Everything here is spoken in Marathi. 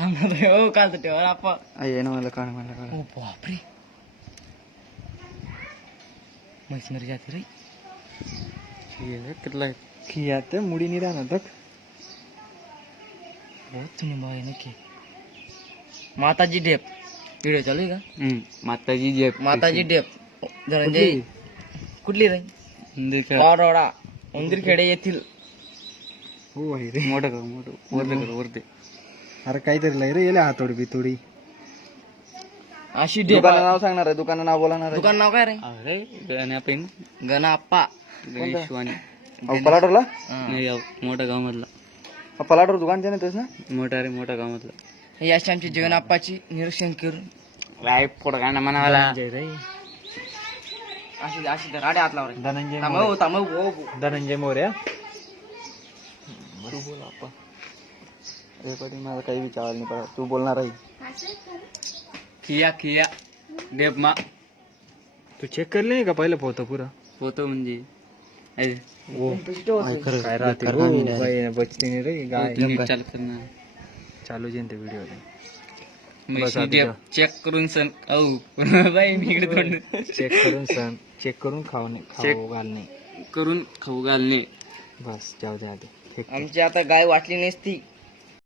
हो का ठेवा आपण ये ना मला काढ मला काढ. ओ बापरे म्हैसनरी जाते रे कितला खियाते मुडी नाही राहणार बघ. तुम्ही बाय नक्की माताजी डेप व्हिडिओ चालू आहे का? माताजी जेप माताजी डेप धनंजय कुठली रे? वाडोडा उंदीरखेडे येथील. हो आहे रे. मोठं का मोठं वरते. अरे काहीतरी लय रे येले हातोडी बितोडी. अशी डेप दुकानाचं नाव सांगणार आहे. दुकानाचं नाव बोलणार आहे. दुकान नाव काय रे? अरे गण्यापेन गणाप्पा गणेशवाणी. पलाटोरला हा. मोठ्या गावामधला. पलाटोर दुकान ते ना मोठा रे मोठ्या गावामधला. हे अशी आमची जगन्नाप्पाची निरीक्षण करून काय फोटो काढणं म्हणाला. अशी अशी राडे हात लावले. धनंजय थांबव थांबव हो धनंजय मोरे. तू बोल आपण रेकॉर्डिंग मला काही विचारायला नाही पडत. तू बोलणार आहे. खिया खिया डेप मा तू चेक करले नाही का पहिलं फोटो पुरा फोटो म्हणजे काय राहते बचते नाही रे गाय चालू ते व्हिडिओ चेक करून सण बाई मी इकडे तोंड चेक करून खाऊ घालणे करून खाऊ घालणे. बस जाऊ द्या. आमची आता गाय वाटली नसती